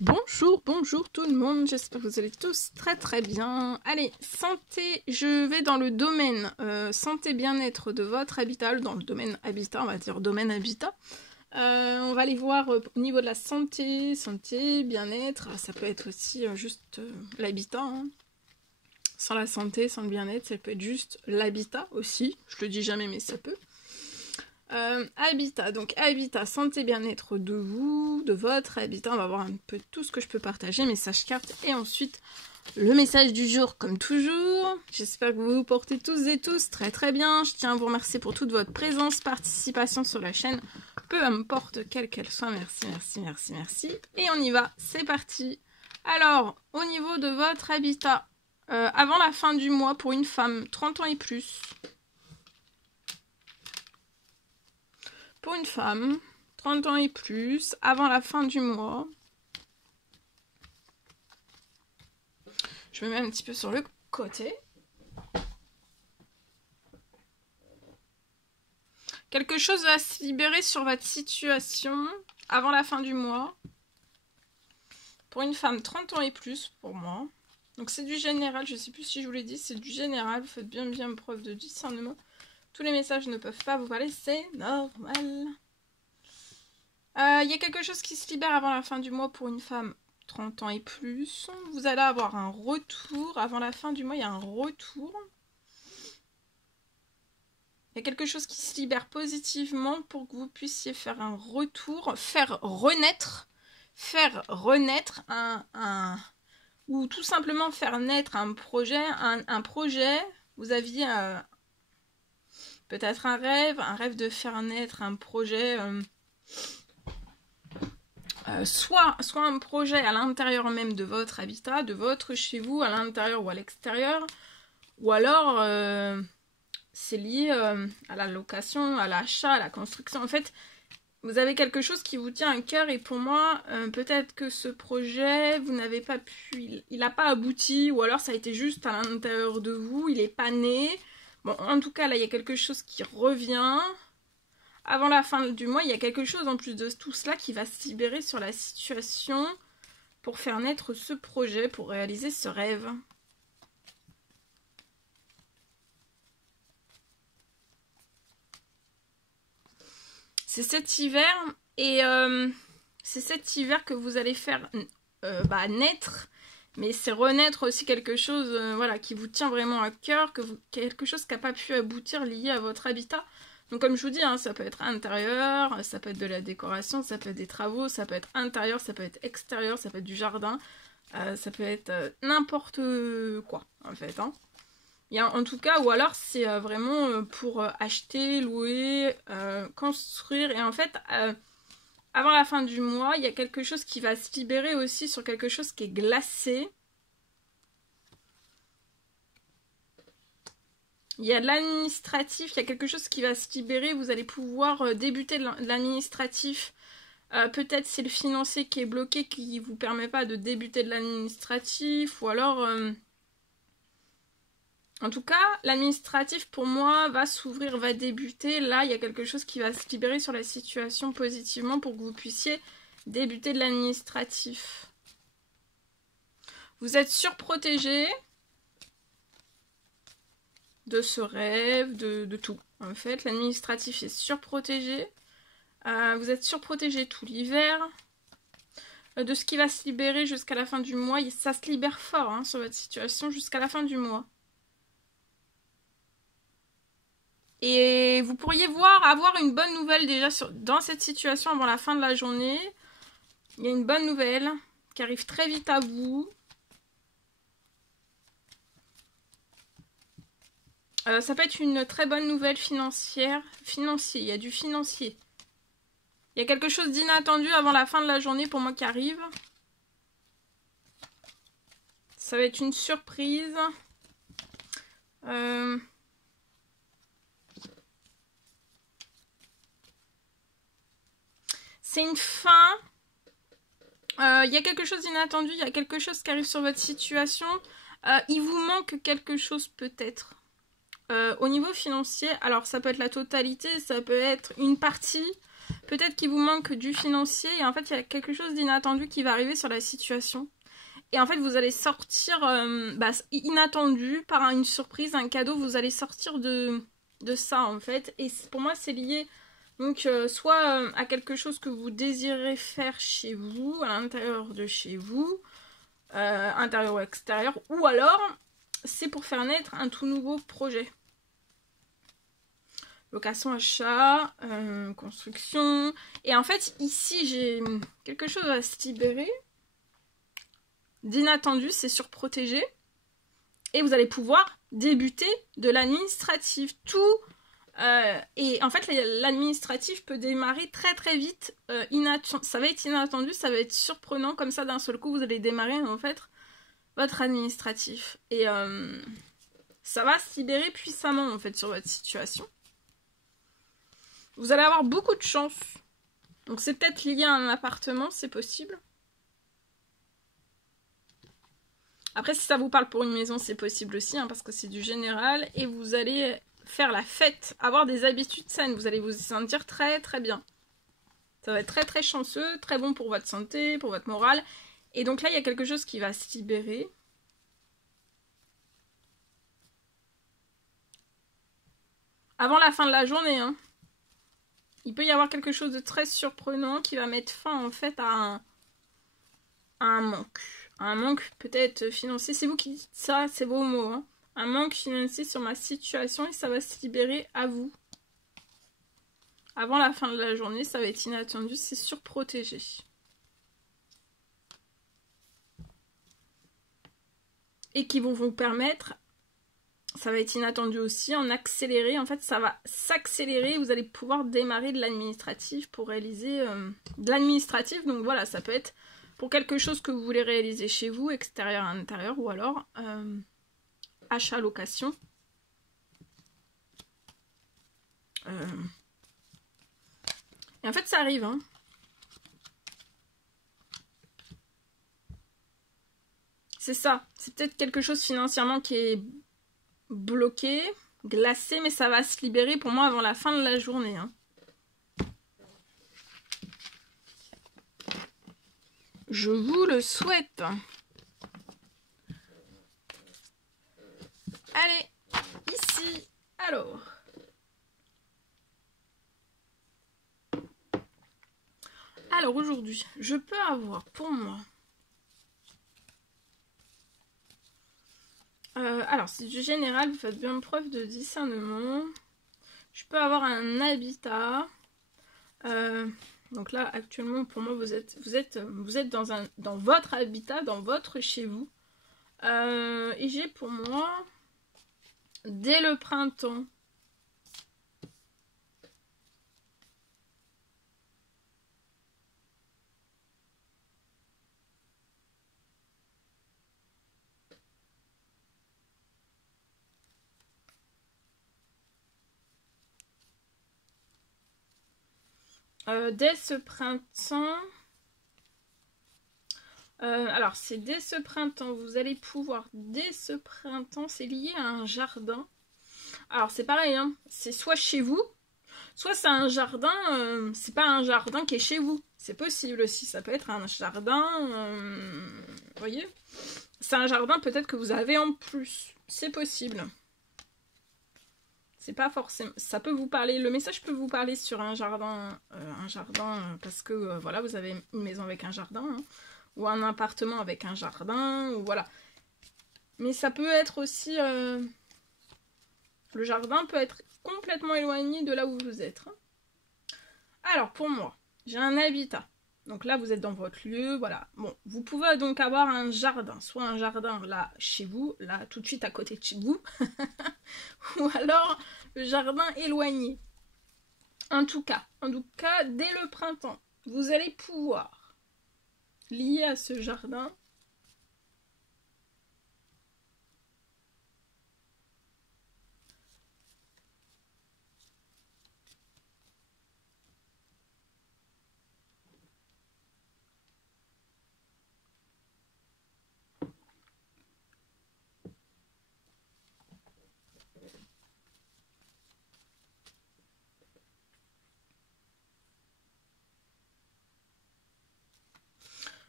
Bonjour, bonjour tout le monde, j'espère que vous allez tous très bien. Allez, santé, je vais dans le domaine santé bien-être de votre habitat, dans le domaine habitat, on va dire domaine habitat. On va aller voir au niveau de la santé, bien-être, ça peut être aussi juste l'habitat. Hein. Sans la santé, sans le bien-être, ça peut être juste l'habitat aussi, je le dis jamais mais ça peut. Habitat, donc habitat, santé, bien-être de vous, de votre habitat, on va voir un peu tout ce que je peux partager, message carte et ensuite le message du jour comme toujours. J'espère que vous vous portez tous et tous très bien, je tiens à vous remercier pour toute votre présence, participation sur la chaîne, peu importe quelle qu'elle soit, merci, et on y va, c'est parti. Alors, au niveau de votre habitat, avant la fin du mois pour une femme 30 ans et plus, pour une femme, 30 ans et plus, avant la fin du mois. Je me mets un petit peu sur le côté. Quelque chose va se libérer sur votre situation avant la fin du mois. Pour une femme, 30 ans et plus, pour moi. Donc c'est du général, je ne sais plus si je vous l'ai dit, c'est du général. Vous faites bien preuve de discernement. Tous les messages ne peuvent pas vous parler, c'est normal. Il y a quelque chose qui se libère avant la fin du mois pour une femme 30 ans et plus. Vous allez avoir un retour. Avant la fin du mois, il y a un retour. Il y a quelque chose qui se libère positivement pour que vous puissiez faire un retour, faire renaître ou tout simplement faire naître un projet. Un projet, vous aviez peut-être un rêve de faire naître un projet... soit un projet à l'intérieur même de votre habitat, de votre chez vous, à l'intérieur ou à l'extérieur, ou alors c'est lié à la location, à l'achat, à la construction. En fait, vous avez quelque chose qui vous tient à cœur et pour moi, peut-être que ce projet, vous n'avez pas pu, il n'a pas abouti, ou alors ça a été juste à l'intérieur de vous, il n'est pas né. Bon, en tout cas, là, il y a quelque chose qui revient. Avant la fin du mois, il y a quelque chose en plus de tout cela qui va se libérer sur la situation pour faire naître ce projet, pour réaliser ce rêve. C'est cet hiver et c'est cet hiver que vous allez faire naître, mais c'est renaître aussi quelque chose voilà, qui vous tient vraiment à cœur, quelque chose qui n'a pas pu aboutir lié à votre habitat. Donc comme je vous dis, hein, ça peut être intérieur, ça peut être de la décoration, ça peut être des travaux, ça peut être intérieur, ça peut être extérieur, ça peut être du jardin, ça peut être n'importe quoi en fait. Hein. En tout cas, ou alors c'est vraiment pour acheter, louer, construire. Et en fait, avant la fin du mois, il y a quelque chose qui va se libérer aussi sur quelque chose qui est glacé. Il y a de l'administratif, il y a quelque chose qui va se libérer, vous allez pouvoir débuter de l'administratif. Peut-être c'est le financier qui est bloqué, qui ne vous permet pas de débuter de l'administratif, ou alors... En tout cas, l'administratif pour moi va s'ouvrir, va débuter. Là, il y a quelque chose qui va se libérer sur la situation positivement pour que vous puissiez débuter de l'administratif. Vous êtes surprotégé de ce rêve, de tout. En fait, l'administratif est surprotégé. Vous êtes surprotégé tout l'hiver. De ce qui va se libérer jusqu'à la fin du mois. Ça se libère fort hein, sur votre situation jusqu'à la fin du mois. Et vous pourriez avoir une bonne nouvelle déjà dans cette situation avant la fin de la journée. Il y a une bonne nouvelle qui arrive très vite à vous. Ça peut être une très bonne nouvelle financière. Financier, il y a du financier. Il y a quelque chose d'inattendu avant la fin de la journée pour moi qui arrive. Ça va être une surprise. C'est une fin. Il y a quelque chose d'inattendu. Il y a quelque chose qui arrive sur votre situation. Il vous manque quelque chose peut-être. Au niveau financier, alors ça peut être la totalité, ça peut être une partie. Peut-être qu'il vous manque du financier et en fait il y a quelque chose d'inattendu qui va arriver sur la situation. Et en fait vous allez sortir inattendu par une surprise, un cadeau, vous allez sortir de ça en fait. Et pour moi c'est lié donc soit à quelque chose que vous désirez faire chez vous, à l'intérieur de chez vous, intérieur ou extérieur, ou alors c'est pour faire naître un tout nouveau projet. Location, achat, construction. Et en fait, ici, j'ai quelque chose à se libérer. D'inattendu, c'est surprotégé. Et vous allez pouvoir débuter de l'administratif. Tout. Et en fait, l'administratif peut démarrer très très vite. Ça va être inattendu, ça va être surprenant. Comme ça, d'un seul coup, vous allez démarrer en fait votre administratif. Et ça va se libérer puissamment en fait sur votre situation. Vous allez avoir beaucoup de chance. Donc c'est peut-être lié à un appartement, c'est possible. Après, si ça vous parle pour une maison, c'est possible aussi, hein, parce que c'est du général. Et vous allez faire la fête, avoir des habitudes saines. Vous allez vous sentir très très bien. Ça va être très très chanceux, très bon pour votre santé, pour votre morale. Et donc là, il y a quelque chose qui va se libérer. Avant la fin de la journée, hein. Il peut y avoir quelque chose de très surprenant qui va mettre fin en fait à un manque. Un manque peut-être financier. C'est vous qui dites ça, c'est vos mots. Hein. Un manque financier sur ma situation et ça va se libérer à vous. Avant la fin de la journée, ça va être inattendu, c'est surprotégé. Et qui vont vous permettre... Ça va être inattendu aussi, en accéléré. En fait, ça va s'accélérer. Vous allez pouvoir démarrer de l'administratif pour réaliser de l'administratif. Donc voilà, ça peut être pour quelque chose que vous voulez réaliser chez vous, extérieur à intérieur, ou alors achat, location. Et en fait, ça arrive. Hein. C'est ça. C'est peut-être quelque chose financièrement qui est bloqué, glacé, mais ça va se libérer pour moi avant la fin de la journée. Hein. Je vous le souhaite. Allez, ici, alors. Alors aujourd'hui, je peux avoir pour moi... alors, c'est du général, vous faites bien preuve de discernement. Je peux avoir un habitat. Donc là, actuellement, pour moi, vous êtes dans votre habitat, dans votre chez vous. Et j'ai pour moi, dès le printemps, dès ce printemps, alors c'est dès ce printemps, vous allez pouvoir, dès ce printemps, c'est lié à un jardin. Alors c'est pareil, hein, c'est soit chez vous, soit c'est un jardin, c'est pas un jardin qui est chez vous. C'est possible aussi, ça peut être un jardin, vous voyez, c'est un jardin peut-être que vous avez en plus, c'est possible. C'est pas forcément... Ça peut vous parler... Le message peut vous parler sur un jardin parce que, voilà, vous avez une maison avec un jardin, hein, ou un appartement avec un jardin, ou voilà. Mais ça peut être aussi... le jardin peut être complètement éloigné de là où vous êtes. Hein. Alors, pour moi, j'ai un habitat. Donc là, vous êtes dans votre lieu, voilà. Bon, vous pouvez donc avoir un jardin. Soit un jardin là, chez vous, là, tout de suite à côté de chez vous. Ou alors, le jardin éloigné. En tout cas, dès le printemps, vous allez pouvoir, lié à ce jardin,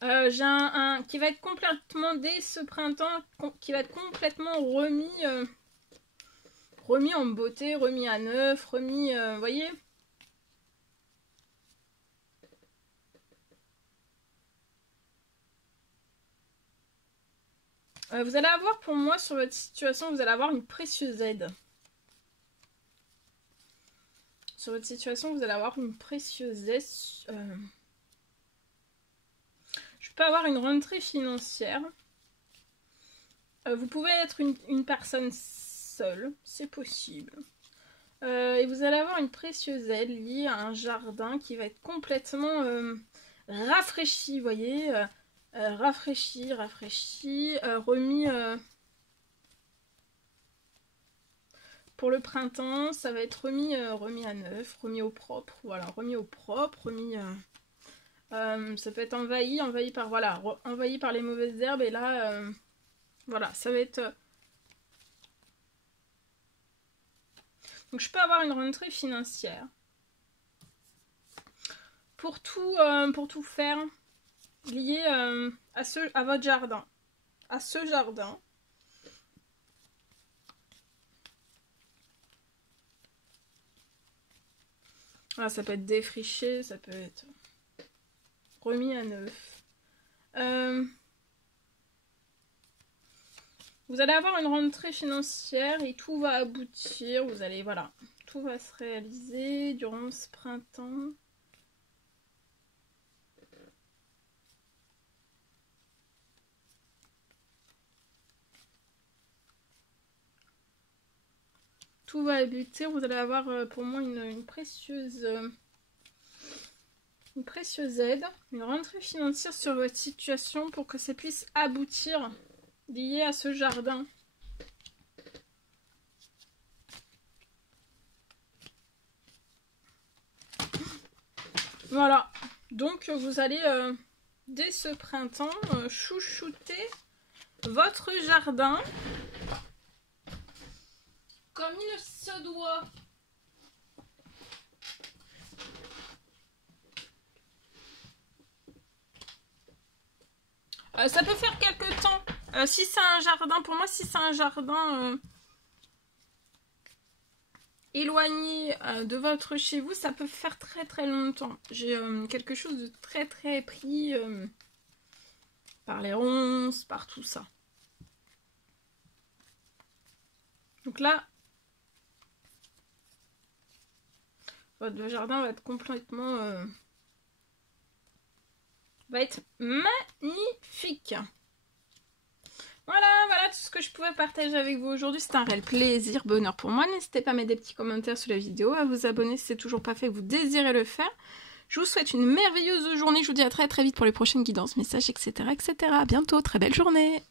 J'ai un qui va être complètement, dès ce printemps, qui va être complètement remis en beauté, remis à neuf, remis, vous voyez. Vous allez avoir, pour moi, sur votre situation, vous allez avoir une précieuse aide. Sur votre situation, vous allez avoir une précieuse aide. Je peux avoir une rentrée financière. Vous pouvez être une personne seule, c'est possible. Et vous allez avoir une précieuse aide liée à un jardin qui va être complètement rafraîchi, vous voyez, rafraîchi, remis pour le printemps, ça va être remis à neuf, remis au propre, voilà, remis au propre, remis... ça peut être envahi par, voilà, envahi par les mauvaises herbes, et là, voilà, ça va être... Donc je peux avoir une rentrée financière. Pour tout faire lié à votre jardin. À ce jardin. Ah, ça peut être défriché, ça peut être remis à neuf. Vous allez avoir une rentrée financière et tout va aboutir. Vous allez, voilà, tout va se réaliser durant ce printemps. Tout va aboutir. Vous allez avoir pour moi une précieuse aide, une rentrée financière sur votre situation pour que ça puisse aboutir, lié à ce jardin. Voilà, donc vous allez dès ce printemps chouchouter votre jardin comme il se doit. Ça peut faire quelques temps. Si c'est un jardin, pour moi, si c'est un jardin éloigné de votre chez vous, ça peut faire très très longtemps. J'ai quelque chose de très très pris par les ronces, par tout ça. Donc là, votre jardin va être complètement... va être magnifique. Voilà tout ce que je pouvais partager avec vous aujourd'hui. C'était un réel plaisir, bonheur pour moi. N'hésitez pas à mettre des petits commentaires sous la vidéo, à vous abonner si c'est toujours pas fait et que vous désirez le faire. Je vous souhaite une merveilleuse journée. Je vous dis à très très vite pour les prochaines guidances, messages, etc. etc. À bientôt, très belle journée.